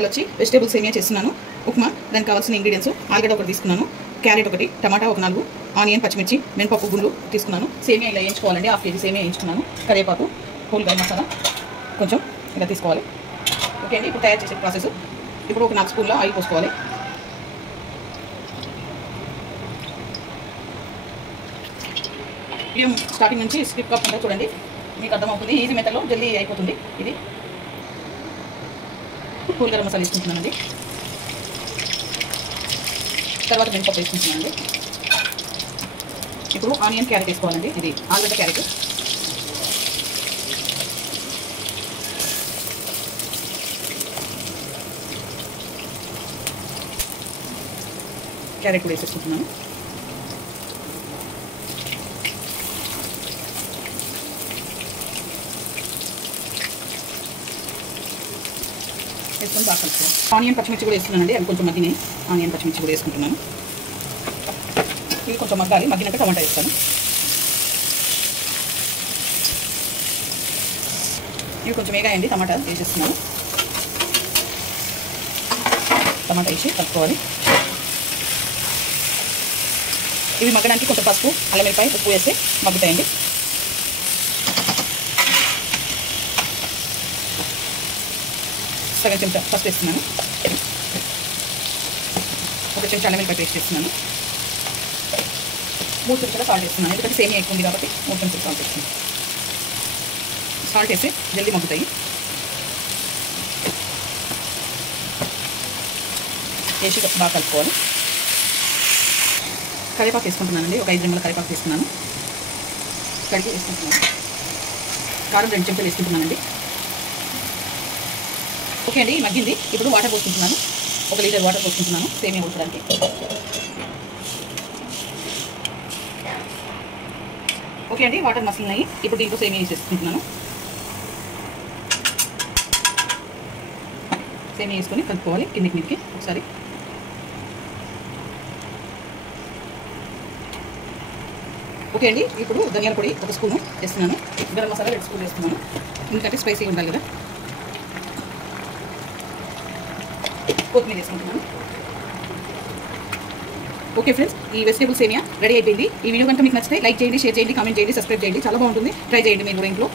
ఇవాళ వచ్చి వెజిటేబుల్ సేమియా చేస్తున్నాను. ఉప్మా. దానికి కావాల్సిన ఇంగ్రీడియంట్స్ ఆలుగడ్డ ఒకటి తీసుకున్నాను, క్యారెట్ ఒకటి, టమాటా ఒక 4, ఆనియన్, పచ్చిమిర్చి, మినపప్పు గుళ్ళు తీసుకున్నాను. సేమియా ఇలా వేయించుకోవాలండి. 1/2 kg సేమియా వేయించుకున్నాను. కరివేపాకు, హోల్ గరం మసాలా కొంచెం ఇలా తీసుకోవాలి. ఓకే అండి. ఇప్పుడు తయారు చేసే ప్రాసెస్. ఇప్పుడు ఒక 4 స్పూన్ల ఆయిల్ పోసుకోవాలి. వీడియో స్టార్టింగ్ నుంచి స్కిప్ కాకుండా చూడండి, మీకు అర్థమవుతుంది. ఈజీ మెథడ్లో జల్దీ అయిపోతుంది. ఇది హోల్ గరం మసాలా వేసుకుంటున్నానండి. తర్వాత మినపప్పు వేసుకుంటున్నానండి. ఇప్పుడు ఆనియన్, క్యారెట్ వేసుకోవాలండి. ఇది ఆలుగడ్డ, క్యారెట్. క్యారెట్ కూడా వేసేసుకుంటున్నాను. వేసుకొని బాగా కలుపుకోవాలి. ఆనియన్, పచ్చిమిర్చి కూడా వేస్తున్నానండి. అవి కొంచెం మగ్గినాయి. ఆనియన్, పచ్చిమిర్చి కూడా వేసుకుంటున్నాను. ఇవి కొంచెం మగ్గాలి. మగ్గినాక టమాటా వేస్తాను. ఇవి కొంచెం వేగాయండి. టమాటా వేసేస్తున్నాను. టమాటా వేసి కలుపుకోవాలి. ఇవి మగ్గడానికి కొంచెం పసుపు, అల్లం వెల్లిపాయ, ఉప్పు వేసి మగ్గుతాయండి. సగం చెంచా పసుపు వేస్తున్నాను. 1 చెంచా అల్లం వెల్లిపాయ పేస్ట్ వేస్తున్నాను. 3 చెంచాల సాల్ట్ వేస్తున్నాను. ఎందుకంటే సేమియా ఎక్కువ ఉంది కాబట్టి 3 చెంచాల సాల్ట్ వేస్తున్నాను. సాల్ట్ వేసి జల్దీ మగ్గుతాయి. వేసి బాగా కలుపుకోవాలి. కరివేపాకు వేసుకుంటున్నానండి. ఒక 5 రెమ్మల కరివేపాకు వేస్తున్నాను. కడిగి వేసుకుంటున్నాను. కారం 2 చెంచాలు వేసుకుంటున్నానండి. ఓకే అండి. మగ్గింది. ఇప్పుడు వాటర్ పోసుకుంటున్నాను. 1 లీటర్ వాటర్ పోసుకుంటున్నాను సేమియా ఉడకడానికి. ఓకే అండి. వాటర్ మసిలినాయి. ఇప్పుడు దీంట్లో సేమియా వేసేసుకుంటున్నాను. సేమియా వేసుకొని కలుపుకోవాలి కిందికి మీదకి ఒకసారి. ఓకే అండి. ఇప్పుడు ధనియాల పొడి 1 స్పూను వేస్తున్నాను. గరం మసాలా 2 స్పూన్లు వేస్తున్నాను. ఎందుకంటే స్పైసీగా ఉండాలి కదా. కొత్తిమీర వేసుకుంటున్నాను. ఓకే ఫ్రెండ్స్, ఈ వెజిటేబుల్ సేమియా రెడీ అయిపోయింది. ఈ వీడియో కనుక మీకు నచ్చితే లైక్ చేయండి, షేర్ చేయండి, కామెంట్ చేయండి, సబ్స్క్రైబ్ చేయండి. చాలా బాగుంటుంది. ట్రై చేయండి మీరు కూడా ఇంట్లో.